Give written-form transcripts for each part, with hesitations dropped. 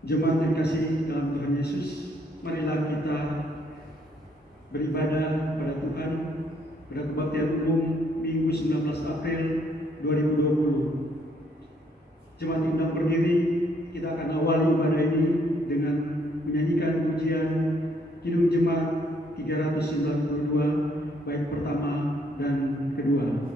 Jemaat yang kasih dalam Tuhan Yesus, marilah kita beribadah pada Tuhan pada kebaktian umum Minggu 19 April 2020. Jemaat yang sedang berdiri, kita akan awali ibadah ini dengan menyanyikan pujian Kidung Jemaat 392 bait pertama dan kedua.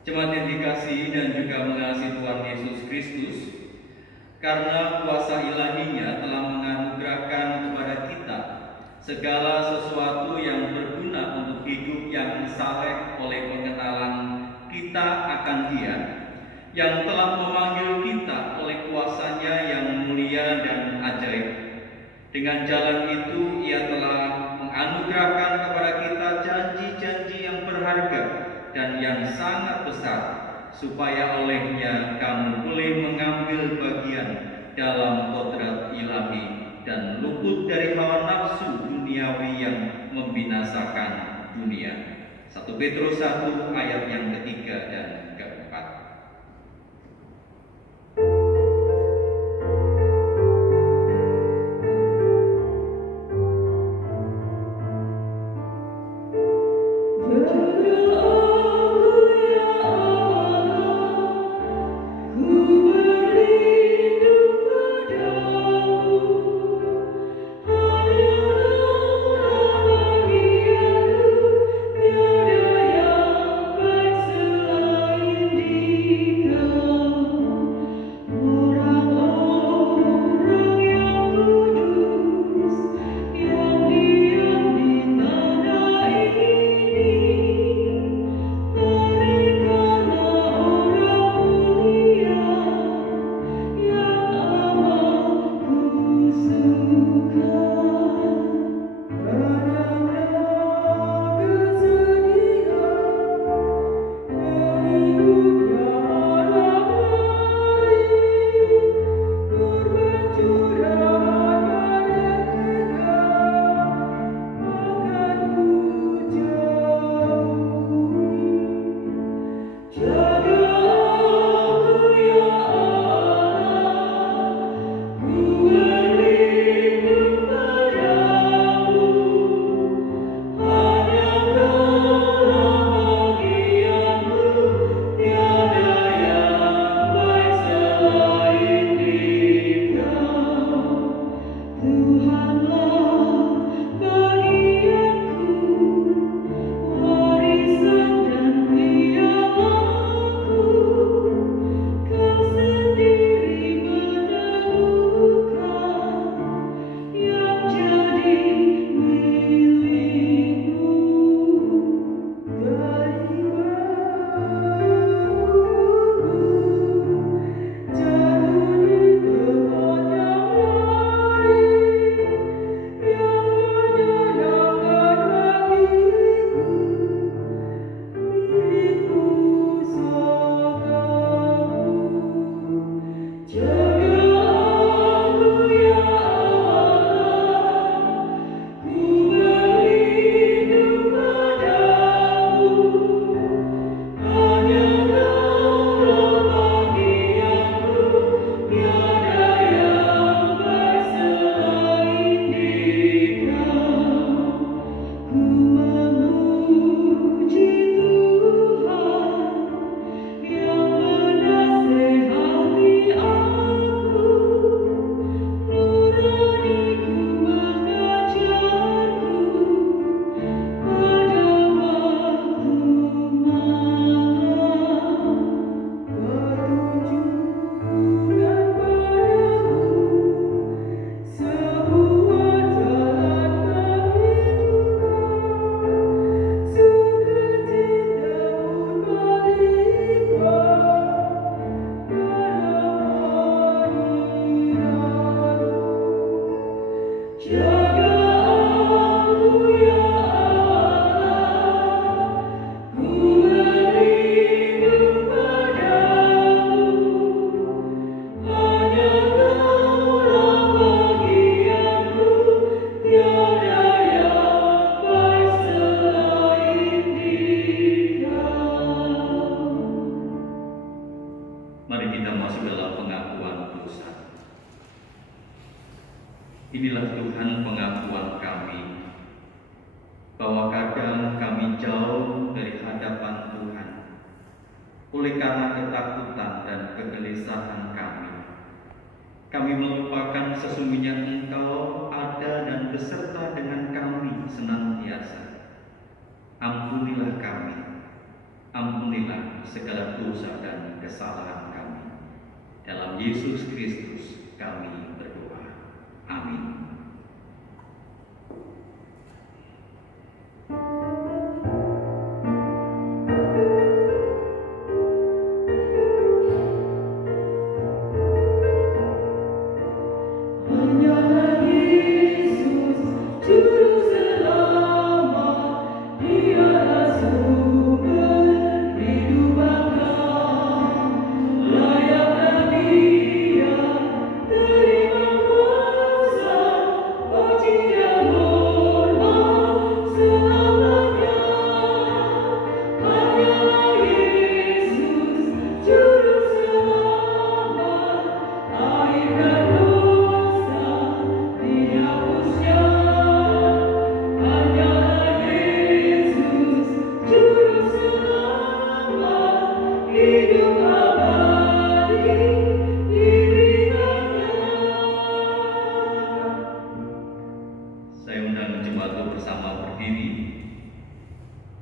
Jemaat yang dikasihi dan juga mengasihi Tuhan Yesus Kristus, karena kuasa ilahinya telah menganugerahkan kepada kita segala sesuatu yang berguna untuk hidup yang saleh oleh pengenalan kita akan Dia, yang telah memanggil kita oleh kuasa-Nya yang mulia dan ajaib. Dengan jalan itu Ia telah menganugerahkan kepada kita janji-janji yang berharga dan yang sangat besar, supaya olehnya kamu boleh mengambil bagian dalam kodrat ilahi dan luput dari hawa nafsu duniawi yang membinasakan dunia. 1 Petrus 1 ayat yang ketiga dan keempat. Tiada yang baik selain Inilah Tuhan pengakuan kami, bahwa kadang kami jauh dari hadapan Tuhan oleh karena ketakutan dan kegelisahan kami. Kami melupakan sesungguhnya Engkau ada dan beserta dengan kami senantiasa. Ampunilah kami, ampunilah segala dosa dan kesalahan kami. Dalam Yesus Kristus kami berdoa. Amin.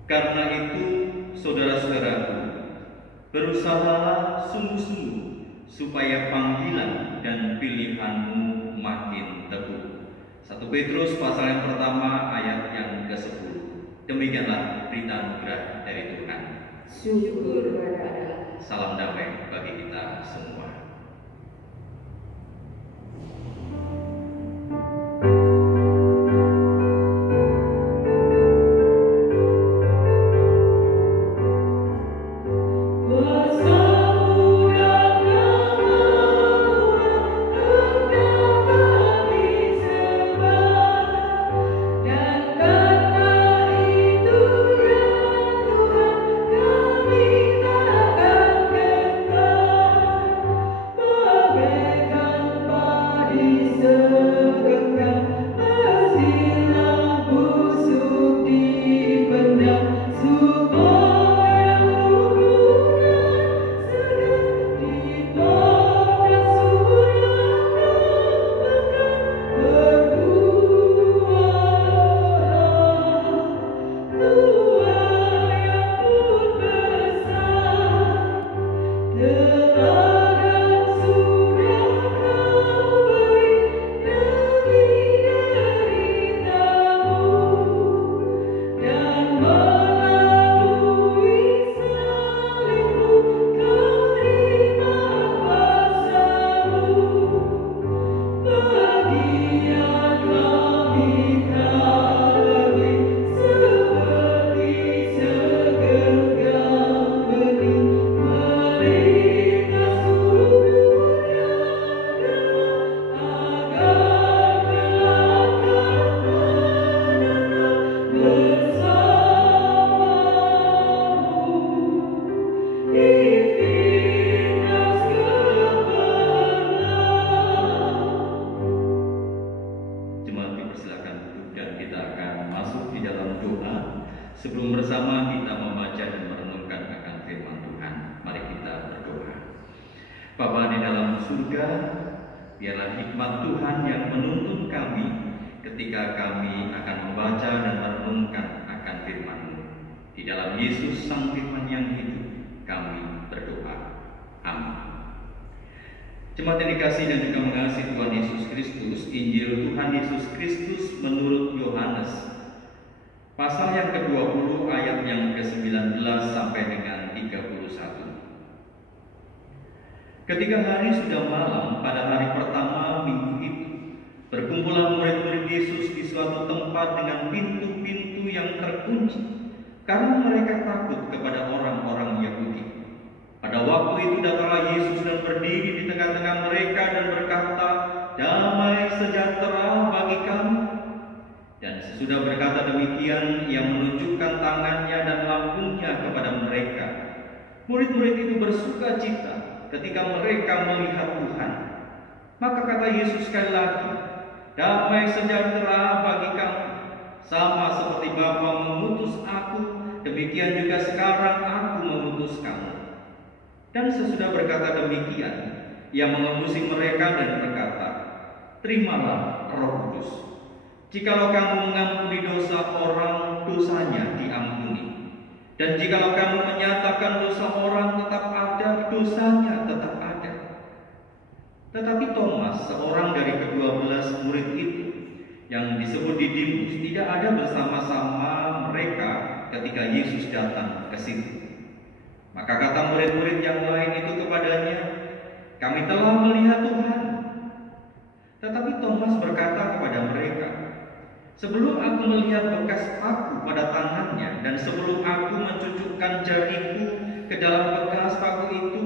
Karena itu, saudara-saudaraku, berusahalah sungguh-sungguh supaya panggilan dan pilihanmu makin teguh. 1 Petrus pasal yang pertama ayat yang ke-10. Demikianlah berita anugerah dari Tuhan. Syukur kepada Allah. Salam damai bagi kita semua. Sebelum bersama kita membaca dan merenungkan akan firman Tuhan, mari kita berdoa. Bapa di dalam surga, biarlah hikmat Tuhan yang menuntun kami ketika kami akan membaca dan merenungkan akan firman-Mu. Di dalam Yesus Sang Firman yang hidup, kami berdoa. Amin. Jemaat yang dikasihi dan juga mengasihi Tuhan Yesus Kristus, Injil Tuhan Yesus Kristus menurut Yohanes pasal yang ke-20 ayat yang ke-19 sampai dengan 31. Ketika hari sudah malam pada hari pertama minggu itu, berkumpullah murid-murid Yesus di suatu tempat dengan pintu-pintu yang terkunci, karena mereka takut kepada orang-orang Yahudi. Pada waktu itu datanglah Yesus dan berdiri di tengah-tengah mereka dan berkata, "Damai sejahtera bagi kamu." Dan sesudah berkata demikian, Ia menunjukkan tangannya dan lambungnya kepada mereka. Murid-murid itu bersuka cita ketika mereka melihat Tuhan. Maka kata Yesus sekali lagi, damai sejahtera bagi kamu. Sama seperti Bapa mengutus aku, demikian juga sekarang aku mengutus kamu." Dan sesudah berkata demikian, ia mengembusi mereka dan berkata, "Terimalah Roh Kudus. Jikalau kamu mengampuni dosa orang, dosanya diampuni. Dan jikalau kamu menyatakan dosa orang tetap ada, dosanya tetap ada." Tetapi Thomas, seorang dari ke-12 murid itu, yang disebut Didimus, tidak ada bersama-sama mereka ketika Yesus datang ke situ. Maka kata murid-murid yang lain itu kepadanya, "Kami telah melihat Tuhan." Tetapi Thomas berkata kepada mereka, "Sebelum aku melihat bekas paku pada tangannya, dan sebelum aku mencucukkan jariku ke dalam bekas paku itu,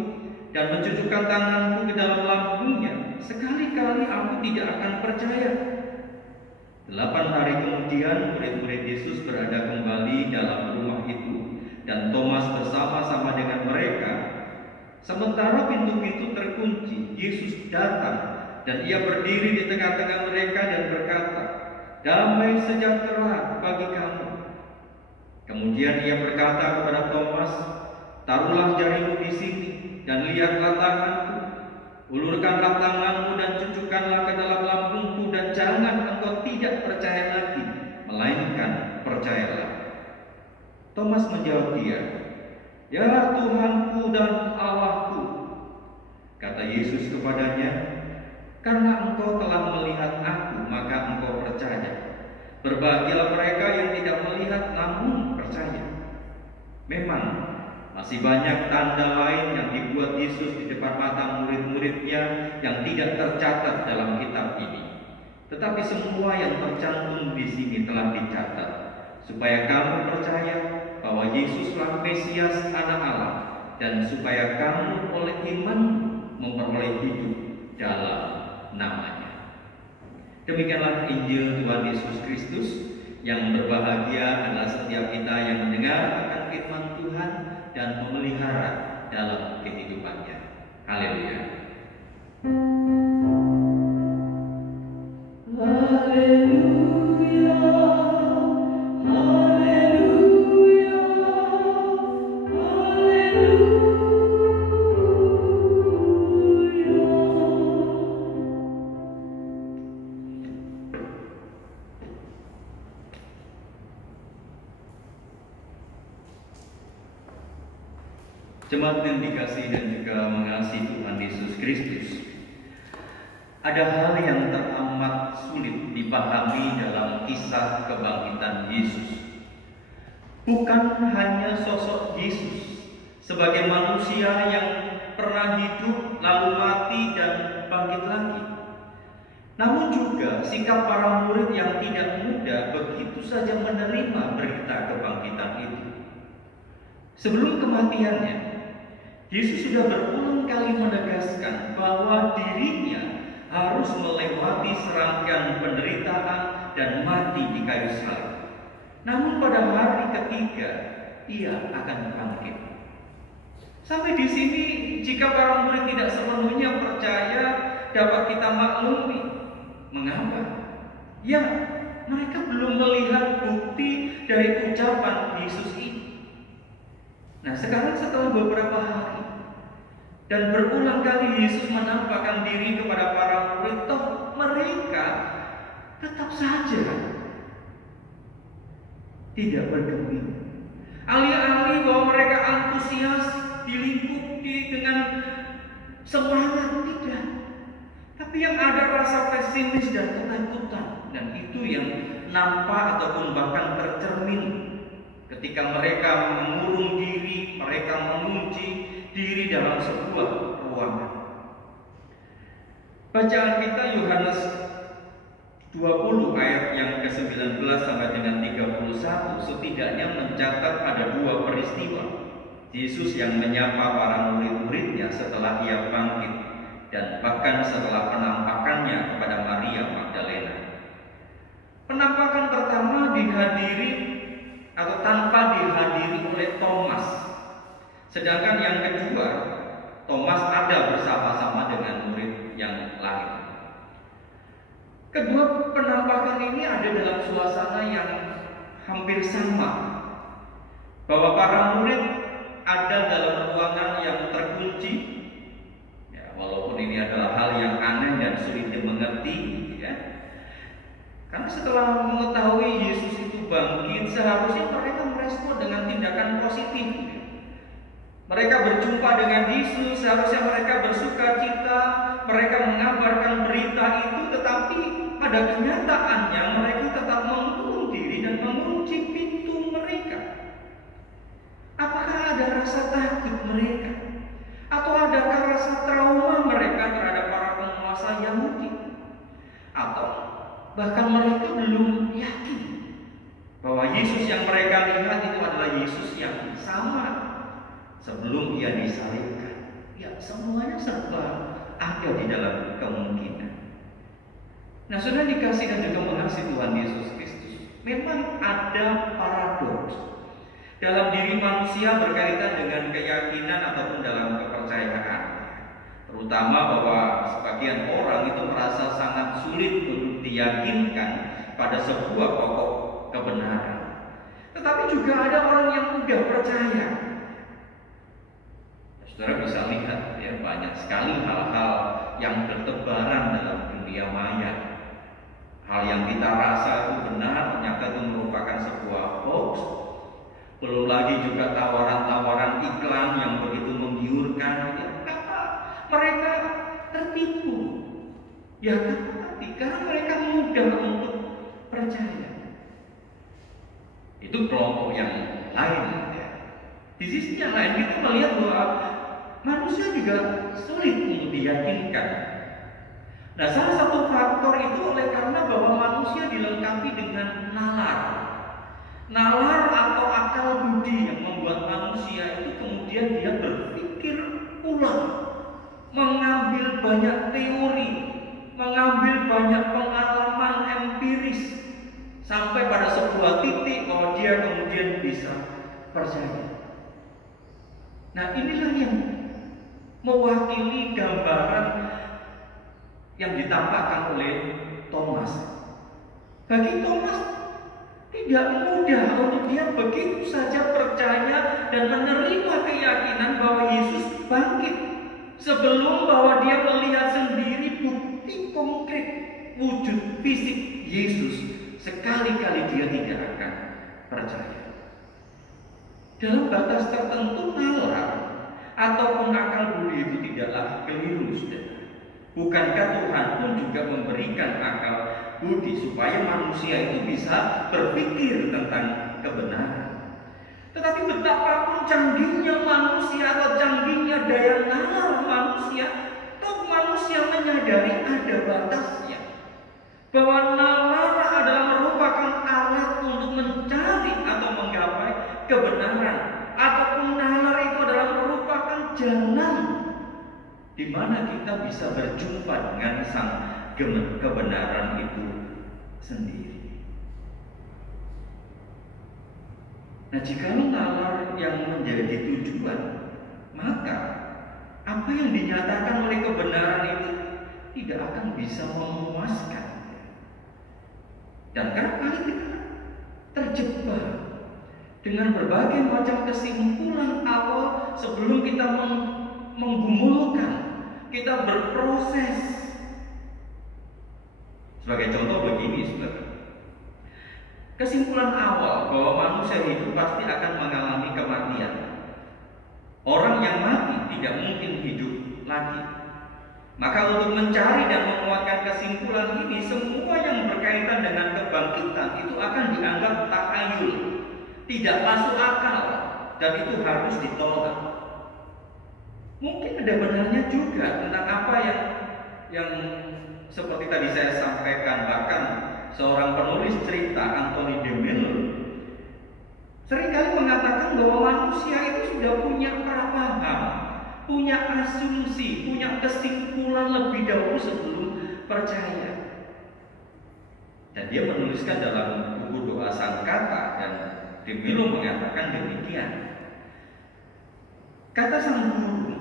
dan mencucukkan tanganku ke dalam lambungnya, sekali-kali aku tidak akan percaya." 8 hari kemudian murid-murid Yesus berada kembali dalam rumah itu, dan Thomas bersama-sama dengan mereka. Sementara pintu-pintu terkunci, Yesus datang dan ia berdiri di tengah-tengah mereka dan berkata, "Damai sejahtera bagi kamu." Kemudian ia berkata kepada Thomas, "Taruhlah jarimu di sini dan lihatlah tanganku. Ulurkanlah tanganmu dan cucukkanlah ke dalam lambungku, dan jangan engkau tidak percaya lagi, melainkan percayalah." Thomas menjawab dia, "Ya Tuhanku dan Allahku." Kata Yesus kepadanya, "Karena engkau telah melihat aku, maka engkau percaya. Berbahagialah mereka yang tidak melihat namun percaya." Memang masih banyak tanda lain yang dibuat Yesus di depan mata murid-muridnya yang tidak tercatat dalam kitab ini. Tetapi semua yang tercantum di sini telah dicatat, supaya kamu percaya bahwa Yesuslah Mesias Anak Allah, dan supaya kamu oleh iman memperoleh hidup dalam namanya. Demikianlah Injil Tuhan Yesus Kristus. Yang berbahagia adalah setiap kita yang mendengar akan firman Tuhan dan memelihara dalam kehidupannya. Haleluya. Haleluya, haleluya, haleluya. Jemaat yang dikasihi dan juga mengasihi Tuhan Yesus Kristus, ada hal yang teramat sulit dipahami dalam kisah kebangkitan Yesus. Bukan hanya sosok Yesus sebagai manusia yang pernah hidup lalu mati dan bangkit lagi, namun juga sikap para murid yang tidak mudah begitu saja menerima berita kebangkitan itu. Sebelum kematiannya, Yesus sudah berulang kali menegaskan bahwa dirinya harus melewati serangkaian penderitaan dan mati di kayu salib. Namun pada hari ketiga, ia akan bangkit. Sampai di sini, jika para murid tidak sepenuhnya percaya, dapat kita maklumi. Mengapa? Ya, mereka belum melihat bukti dari ucapan Yesus ini. Nah, sekarang setelah beberapa hari dan berulang kali Yesus menampakkan diri kepada para murid, toh mereka tetap saja tidak bergeming. Alih-alih bahwa mereka antusias, dilingkupi dengan semangat, tidak. Tapi yang ada rasa pesimis dan ketakutan, dan itu yang nampak ataupun bahkan tercermin ketika mereka mengurung diri, mereka mengunci diri dalam sebuah ruangan. Bacaan kita Yohanes 20 ayat yang ke-19 sampai dengan 31 setidaknya mencatat ada 2 peristiwa. Yesus yang menyapa para murid-muridnya setelah ia bangkit, dan bahkan setelah penampakannya kepada Maria Magdalena. Penampakan pertama dihadiri atau tanpa dihadiri oleh Thomas. Sedangkan yang kedua, Thomas ada bersama-sama dengan murid yang lain. Kedua penampakan ini ada dalam suasana yang hampir sama, bahwa para murid ada dalam ruangan yang terkunci. Ya, walaupun ini adalah hal yang aneh dan sulit dimengerti, ya. Karena setelah mengetahui Yesus itu bangkit, seharusnya mereka merespon dengan tindakan positif. Mereka berjumpa dengan Yesus, seharusnya mereka bersuka cita, mereka mengabarkan berita itu, tetapi pada kenyataannya mereka tetap mengurung diri dan mengunci pintu mereka. Apakah ada rasa takut mereka? Atau adakah rasa trauma mereka terhadap para penguasa Yahudi? Atau bahkan mereka belum yakin bahwa Yesus yang mereka lihat itu adalah Yesus yang sama sebelum ia disalibkan? Ya, semuanya serba ada di dalam kemungkinan. Nah, sudah dikasih dan juga mengasihi Tuhan Yesus Kristus, memang ada paradoks dalam diri manusia berkaitan dengan keyakinan ataupun dalam kepercayaan. Terutama bahwa sebagian orang itu merasa sangat sulit untuk diyakinkan pada sebuah pokok kebenaran. Tetapi juga ada orang yang mudah percaya. Saudara bisa lihat ya, banyak sekali hal-hal yang bertebaran dalam dunia maya. Hal yang kita rasa itu benar, ternyata itu merupakan sebuah hoax. Belum lagi juga tawaran-tawaran iklan yang begitu menggiurkan. Ya, kenapa mereka tertipu? Ya karena mereka mudah untuk percaya. Itu kelompok yang lain. Ya. Di sisi yang lain kita melihat bahwa manusia juga sulit untuk diyakinkan. Nah, salah satu faktor itu oleh karena bahwa manusia dilengkapi dengan nalar. Nalar atau akal budi yang membuat manusia itu kemudian dia berpikir ulang, mengambil banyak teori, mengambil banyak pengalaman empiris, sampai pada sebuah titik bahwa dia kemudian bisa percaya. Nah, inilah yang mewakili gambaran yang ditampakkan oleh Thomas. Bagi Thomas tidak mudah untuk dia begitu saja percaya dan menerima keyakinan bahwa Yesus bangkit sebelum bahwa dia melihat sendiri bukti konkret wujud fisik Yesus. Sekali-kali dia tidak akan percaya. Dalam batas tertentu nalar ataupun akal budi itu tidaklah keliru, saudara. Bukankah Tuhan pun juga memberikan akal budi supaya manusia itu bisa berpikir tentang kebenaran? Tetapi betapapun canggihnya manusia atau canggihnya daya nalar manusia, toh manusia menyadari ada batasnya. Bahwa nalar adalah merupakan alat untuk mencari atau menggapai kebenaran, ataupun nalar itu adalah merupakan jalan di mana kita bisa berjumpa dengan sang kebenaran itu sendiri. Nah, jika nalar yang menjadi tujuan, maka apa yang dinyatakan oleh kebenaran itu tidak akan bisa memuaskan. Dan kerap kali kita terjebak dengan berbagai macam kesimpulan awal sebelum kita menggumulkan, kita berproses. Sebagai contoh begini, saudara. Kesimpulan awal bahwa manusia hidup pasti akan mengalami kematian. Orang yang mati tidak mungkin hidup lagi. Maka untuk mencari dan menguatkan kesimpulan ini, semua yang berkaitan dengan kebangkitan itu akan dianggap takhayul, tidak masuk akal, dan itu harus ditolak. Mungkin ada benarnya juga tentang apa yang seperti tadi saya sampaikan. Bahkan seorang penulis cerita, Anthony de Mello, seringkali mengatakan bahwa manusia itu sudah punya prapaham, punya asumsi, punya kesimpulan lebih dahulu sebelum percaya. Dan dia menuliskan dalam buku Doa Sang Kata, dan de Mello mengatakan demikian. Kata sang guru,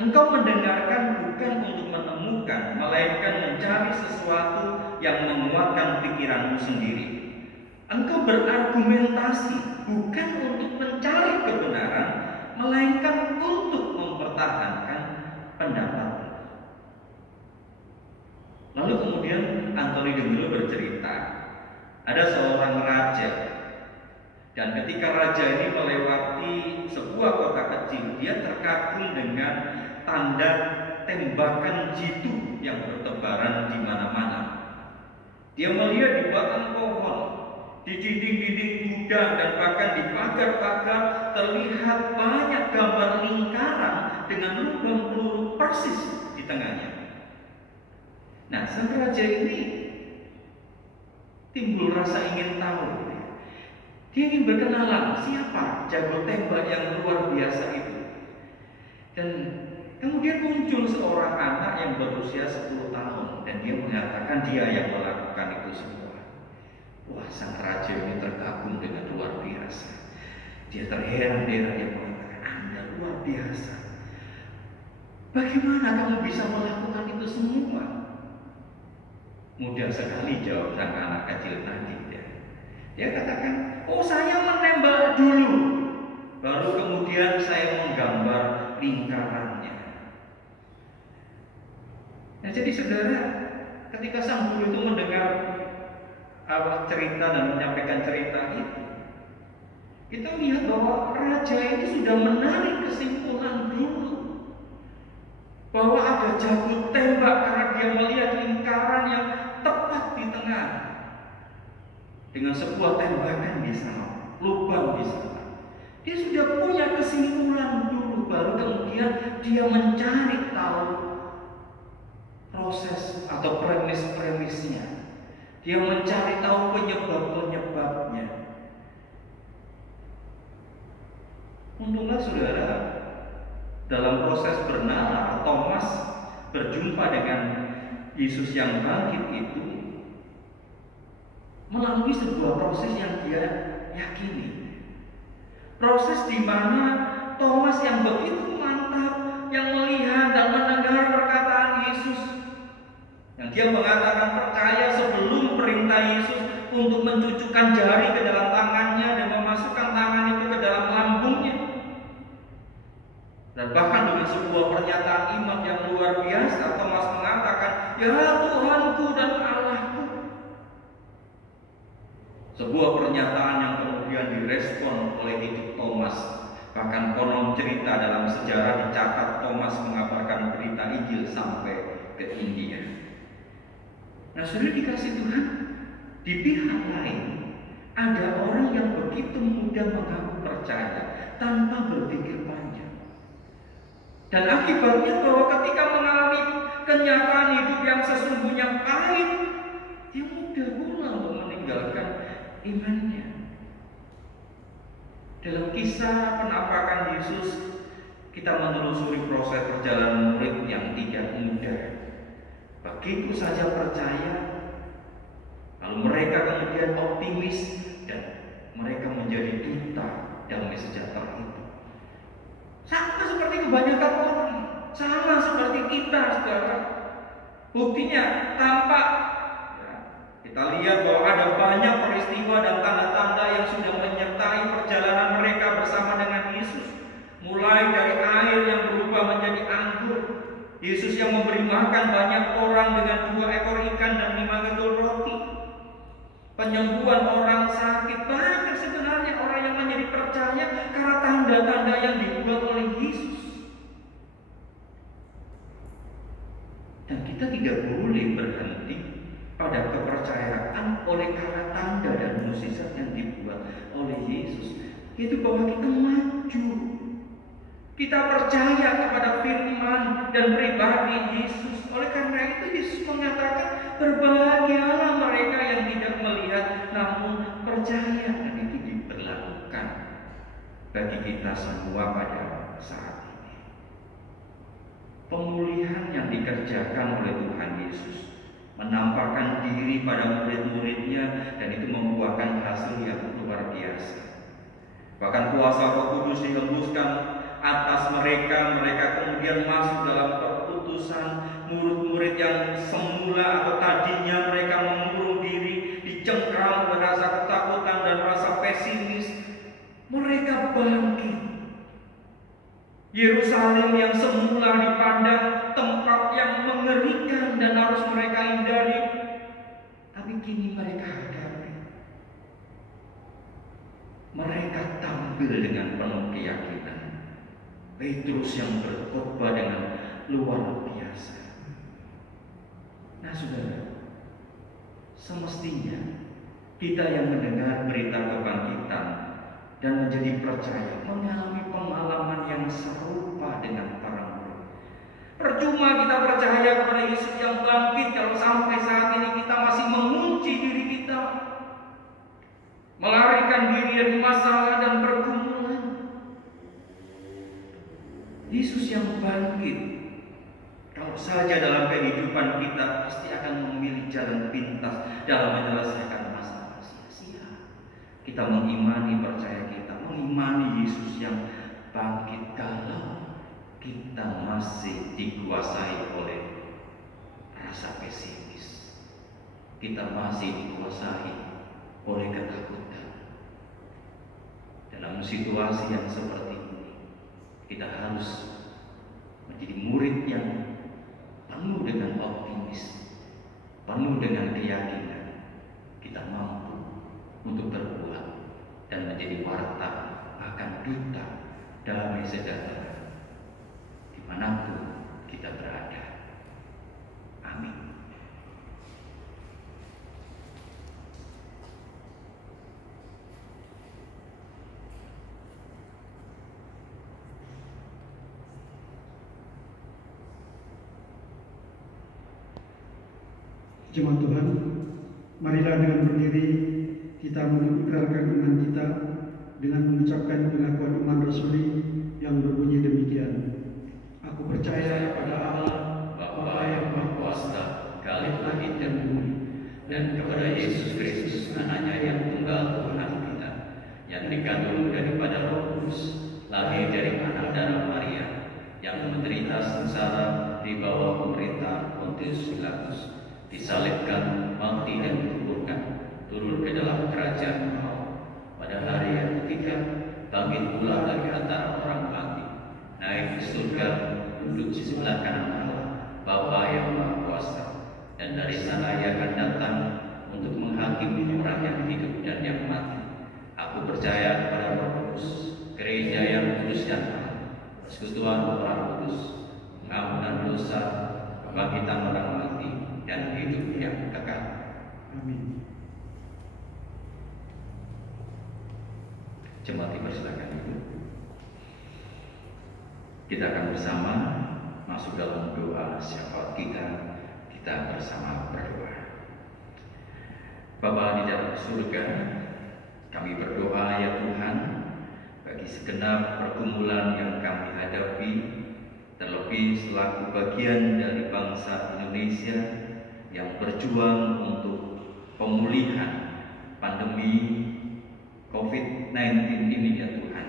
engkau mendengarkan bukan untuk menemukan, melainkan mencari sesuatu yang menguatkan pikiranmu sendiri. Engkau berargumentasi bukan untuk mencari kebenaran, melainkan untuk mempertahankan pendapatmu. Lalu kemudian Anthony de Mello bercerita, ada seorang raja, dan ketika raja ini melewati sebuah kota kecil, dia terkagum dengan tanda tembakan jitu yang bertebaran di mana-mana. Dia melihat di batang pohon, di dinding-dinding gudang, dan bahkan di pagar-pagar terlihat banyak gambar lingkaran dengan lubang peluru persis di tengahnya. Nah, sang raja ini timbul rasa ingin tahu. Dia ingin berkenalan siapa jago tembak yang luar biasa itu. Dan kemudian muncul seorang anak yang berusia 10 tahun, dan dia mengatakan dia yang melakukan itu semua. Wah, sang raja ini terkagum dengan luar biasa. Dia terheran-heran, dia mengatakan, Anda luar biasa. Bagaimana kamu bisa melakukan itu semua? Mudah sekali, jawab sang anak kecil tadi. Dia katakan, oh, saya menembak dulu, baru kemudian saya menggambar lingkarannya. Nah, jadi saudara, ketika sang guru itu mendengar cerita dan menyampaikan cerita itu, kita lihat bahwa raja ini sudah menarik kesimpulan dulu bahwa ada jago tembak karena dia melihat lingkaran yang tepat di tengah dengan sebuah tembakan di sana, lubang di sana. Dia sudah punya kesimpulan dulu, baru kemudian dia mencari tahu proses atau premis-premisnya. Dia mencari tahu penyebab-penyebabnya. Untunglah saudara, dalam proses bernalar, Thomas berjumpa dengan Yesus yang bangkit itu melalui sebuah proses yang dia yakini. Proses di mana Thomas yang begitu mantap, yang melihat dan mendengar perkataan Yesus, yang dia mengatakan percaya sebelum perintah Yesus untuk mencucukkan jari ke dalam tangannya dan memasukkan tangan itu ke dalam lambungnya. Dan bahkan dengan sebuah pernyataan iman yang luar biasa, Thomas mengatakan, ya Tuhanku dan Allahku. Sebuah pernyataan yang kemudian direspon oleh hidup Thomas. Bahkan konon cerita dalam sejarah dicatat Thomas mengabarkan berita Injil sampai ke India. Nah, sudah dikasih Tuhan, di pihak lain ada orang yang begitu mudah mengaku percaya tanpa berpikir panjang. Dan akibatnya bahwa ketika mengalami kenyataan hidup yang sesungguhnya pahit, dia mudah pula untuk meninggalkan imannya. Dalam kisah penampakan Yesus, kita menelusuri proses perjalanan murid yang tidak mudah. Begitu saja percaya, lalu mereka kemudian optimis dan mereka menjadi duta damai sejahtera itu. Sama seperti kebanyakan orang, sama seperti kita, saudara. Buktinya tampak. Kita lihat bahwa ada banyak peristiwa dan tanda-tanda yang sudah menyertai perjalanan mereka bersama dengan Yesus. Mulai dari air yang berubah menjadi anggur, Yesus yang memberi makan banyak orang dengan 2 ekor ikan dan 5 gendul roti, penyembuhan orang sakit, bahkan sebenarnya orang yang menjadi percaya karena tanda-tanda yang dibuat oleh Yesus. Dan kita tidak boleh berhenti pada kepercayaan oleh karena tanda dan mukjizat yang dibuat oleh Yesus, yaitu bahwa kita maju. Kita percaya kepada firman dan pribadi Yesus. Oleh karena itu Yesus mengatakan, berbahagialah mereka yang tidak melihat namun percaya. Dan itu diberlakukan bagi kita semua pada saat ini. Pemulihan yang dikerjakan oleh Tuhan Yesus menampakkan diri pada murid-muridnya, dan itu membuahkan hasil yang luar biasa. Bahkan kuasa Roh Kudus dihembuskan atas mereka. Mereka kemudian masuk dalam keputusan. Murid-murid yang semula atau tadinya mereka Mereka bangkit. Yerusalem yang semula dipandang tempat yang mengerikan dan harus mereka hindari, tapi kini mereka hadapi. Mereka tampil dengan penuh keyakinan. Petrus yang berkhotbah dengan luar biasa. Nah saudara, semestinya kita yang mendengar berita kebangkitan dan menjadi percaya mengalami pengalaman yang serupa dengan para murid. Percuma kita percaya kepada Yesus yang bangkit kalau sampai saat ini kita masih mengunci diri kita, melarikan diri dari masalah dan pergumulan. Yesus yang bangkit, kalau saja dalam kehidupan kita pasti akan memilih jalan pintas dalam menyelesaikan masalah sia-sia. Kita mengimani, percaya kita mengimani Yesus yang bangkit kalau kita masih dikuasai oleh rasa pesimis. Kita masih dikuasai oleh ketakutan. Dalam situasi yang seperti ini, kita harus menjadi murid yang penuh dengan optimis, penuh dengan keyakinan. Kita mampu untuk berbuat dan menjadi warta akan duta damai sejahtera dimanapun kita berada. Amin. Jemaat Tuhan, marilah dengan berdiri kita mengikrarkan iman kita dengan mengucapkan pengakuan iman rasuli yang berbunyi demikian. Aku percaya pada Allah, Bapa yang Maha Kuasa, Khalik langit dan bumi, dan kepada Yesus Kristus, Anaknya yang tunggal Tuhan kita, yang dikandung daripada Roh Kudus, lahir dari anak darah Maria, yang menderita sengsara di bawah pemerintah Pontius Pilatus, disalibkan, mati dan dikuburkan, turun ke dalam kerajaan Allah. Pada hari yang ketiga, bangkit pula dari antara orang mati, naik ke surga, duduk di sebelah kanan Allah, Bapa yang Maha Kuasa, dan dari sana Ia akan datang untuk menghakimi orang yang hidup dan yang mati. Aku percaya kepada Roh Kudus, gereja yang kudus dan Allah, persekutuan orang kudus, pengampunan dosa, kebangkitan orang mati, dan hidup yang kekal. Amin. Jemaat dipersilakan duduk. Kita akan bersama masuk dalam doa syafaat kita. Kita bersama berdoa. Bapa di dalam surga, kami berdoa ya Tuhan bagi segenap pergumulan yang kami hadapi, terlebih selaku bagian dari bangsa Indonesia yang berjuang untuk pemulihan pandemi COVID-19 ini ya Tuhan.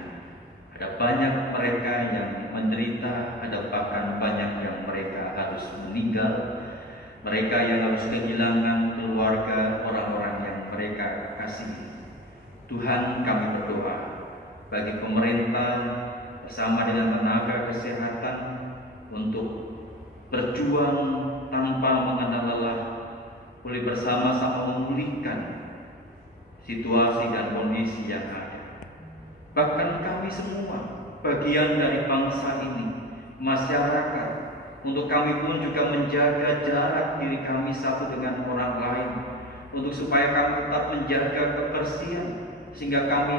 Ada banyak mereka yang menderita, ada bahkan banyak yang mereka harus meninggal, mereka yang harus kehilangan keluarga, orang-orang yang mereka kasihi. Tuhan, kami berdoa bagi pemerintah bersama dengan tenaga kesehatan untuk berjuang tanpa mengenal lelah, boleh bersama-sama memulihkan situasi dan kondisi yang ada. Bahkan kami semua bagian dari bangsa ini, masyarakat, untuk kami pun juga menjaga jarak diri kami satu dengan orang lain, untuk supaya kami tetap menjaga kebersihan, sehingga kami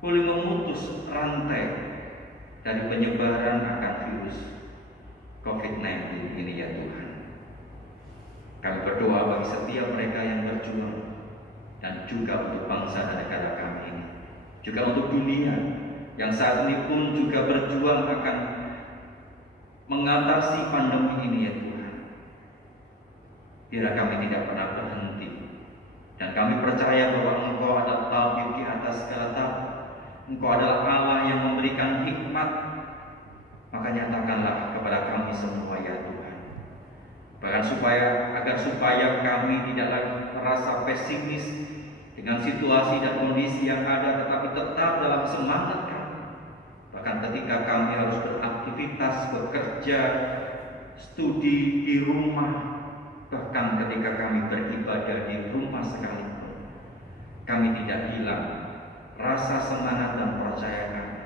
boleh memutus rantai dari penyebaran akan virus COVID-19 ini ya Tuhan. Kami berdoa bagi setiap mereka yang berjuang, dan juga untuk bangsa dan negara kami ini, juga untuk dunia yang saat ini pun juga berjuang akan mengatasi pandemi ini ya Tuhan. Biar kami tidak pernah berhenti, dan kami percaya bahwa Engkau adalah tabib di atas segala tabib. Engkau adalah Allah yang memberikan hikmat. Maka nyatakanlah kepada kami semua ya Tuhan, bahkan agar supaya kami tidak lagi merasa pesimis, dengan situasi dan kondisi yang ada, tetapi tetap dalam semangat kami. Bahkan ketika kami harus beraktivitas, bekerja, studi di rumah, bahkan ketika kami beribadah di rumah sekalipun, kami tidak hilang rasa semangat dan percaya kami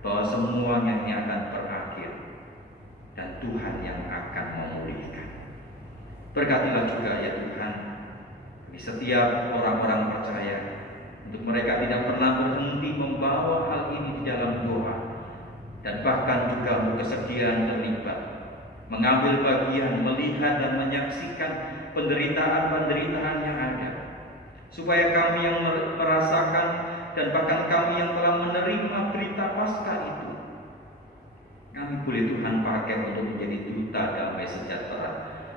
bahwa semuanya ini akan berakhir dan Tuhan yang akan memulihkan. Berkatilah juga ya Tuhan bagi setiap orang-orang percaya, untuk mereka tidak pernah berhenti membawa hal ini di dalam doa, dan bahkan juga berkesediaan terlibat, mengambil bagian, melihat dan menyaksikan penderitaan-penderitaan yang ada, supaya kami yang merasakan dan bahkan kami yang telah menerima berita Paskah itu, kami boleh Tuhan pakai untuk menjadi duta damai sejahtera,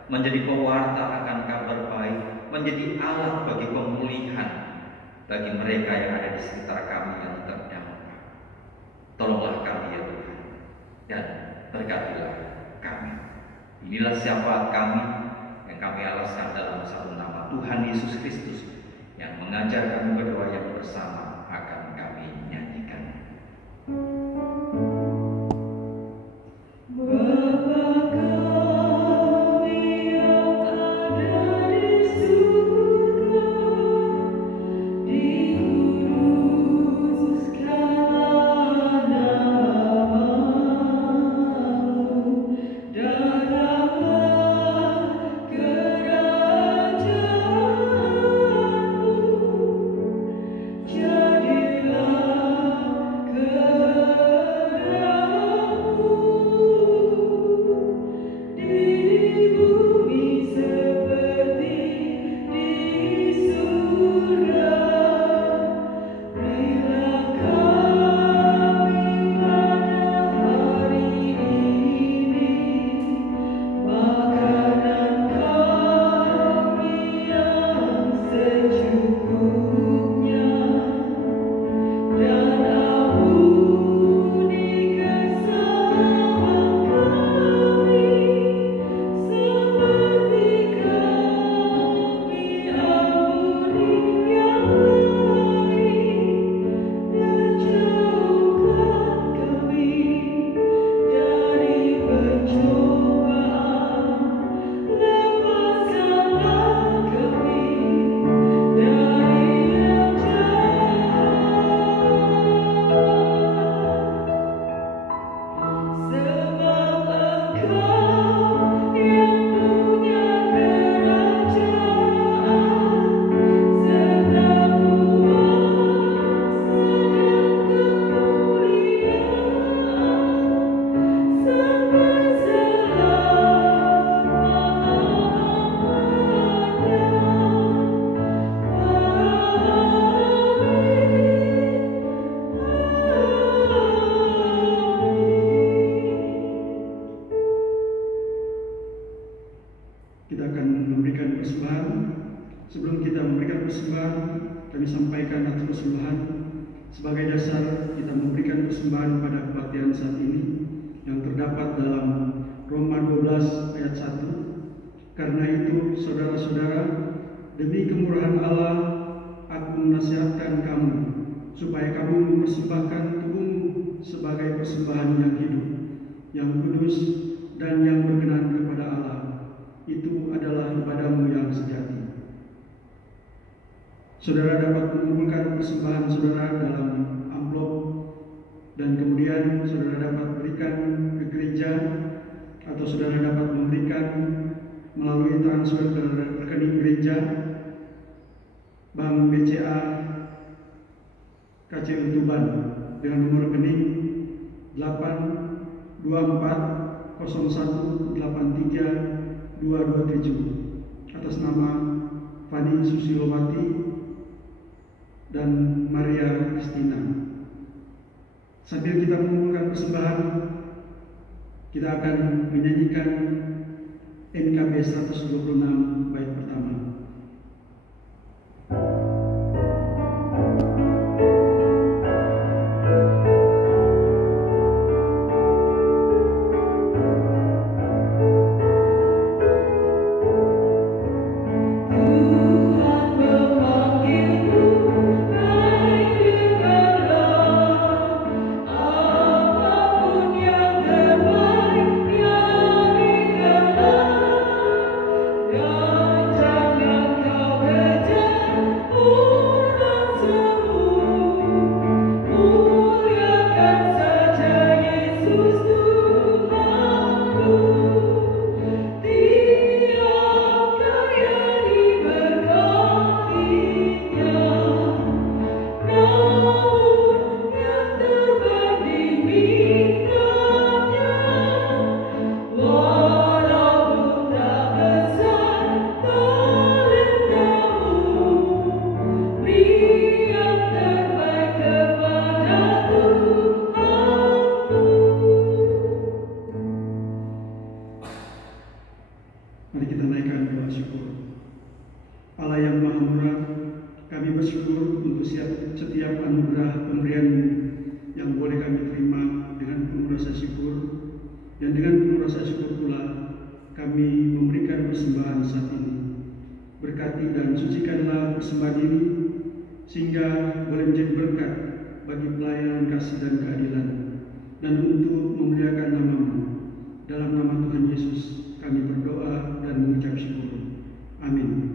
menjadi pewarta akan kabar baik, menjadi alat bagi pemulihan bagi mereka yang ada di sekitar kami yang terdampak. Tolonglah kami ya Tuhan, dan berkatilah kami. Inilah syafaat kami yang kami alaskan dalam satu nama Tuhan Yesus Kristus, yang mengajar kami berdoa yang bersama akan kami nyanyikan. Kita akan memberikan persembahan. Sebelum kita memberikan persembahan, kami sampaikan atas persembahan sebagai dasar kita memberikan persembahan pada kebaktian saat ini yang terdapat dalam Roma 12 ayat 1. Karena itu, saudara-saudara, demi kemurahan Allah, aku menasihatkan kamu supaya kamu mempersembahkan tubuhmu sebagai persembahan yang hidup, yang kudus, dan yang berkenan kepada Allah. Itu adalah ibadahmu yang sejati. Saudara dapat mengumpulkan persembahan saudara dalam amplop, dan kemudian saudara dapat berikan ke gereja, atau saudara dapat memberikan melalui transfer ke rekening gereja, Bank BCA KCU Tuban dengan nomor rekening 8240183 atas nama Fani Susilowati dan Maria Kristina. Sambil kita mengumpulkan persembahan, kita akan menyanyikan NKB 126 bait pertama. Tuhan memanggilmu Allah yang Maha Murah, kami bersyukur untuk setiap anugerah pemberian-Mu yang boleh kami terima dengan penuh rasa syukur, dan dengan penuh rasa syukur pula kami memberikan persembahan saat ini. Berkati dan sucikanlah persembahan ini sehingga boleh menjadi berkat bagi pelayanan kasih dan keadilan, dan untuk memuliakan nama-Mu. Dalam nama Tuhan Yesus kami berdoa dan mengucap syukur. Amin.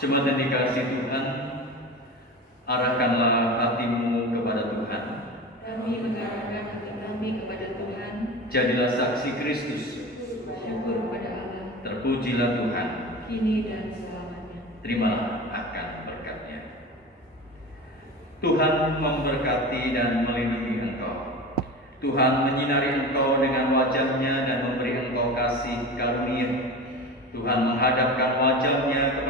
Jemaat yang dikasihi Tuhan, arahkanlah hatimu kepada Tuhan. Kami mengarahkan hati kami kepada Tuhan. Jadilah saksi Kristus. Syukur kepada Allah. Terpujilah Tuhan. Kini dan selamanya. Terimalah akan berkat-Nya. Tuhan memberkati dan melindungi engkau. Tuhan menyinari engkau dengan wajah-Nya dan memberi engkau kasih karunia. Tuhan menghadapkan wajah-Nya kepada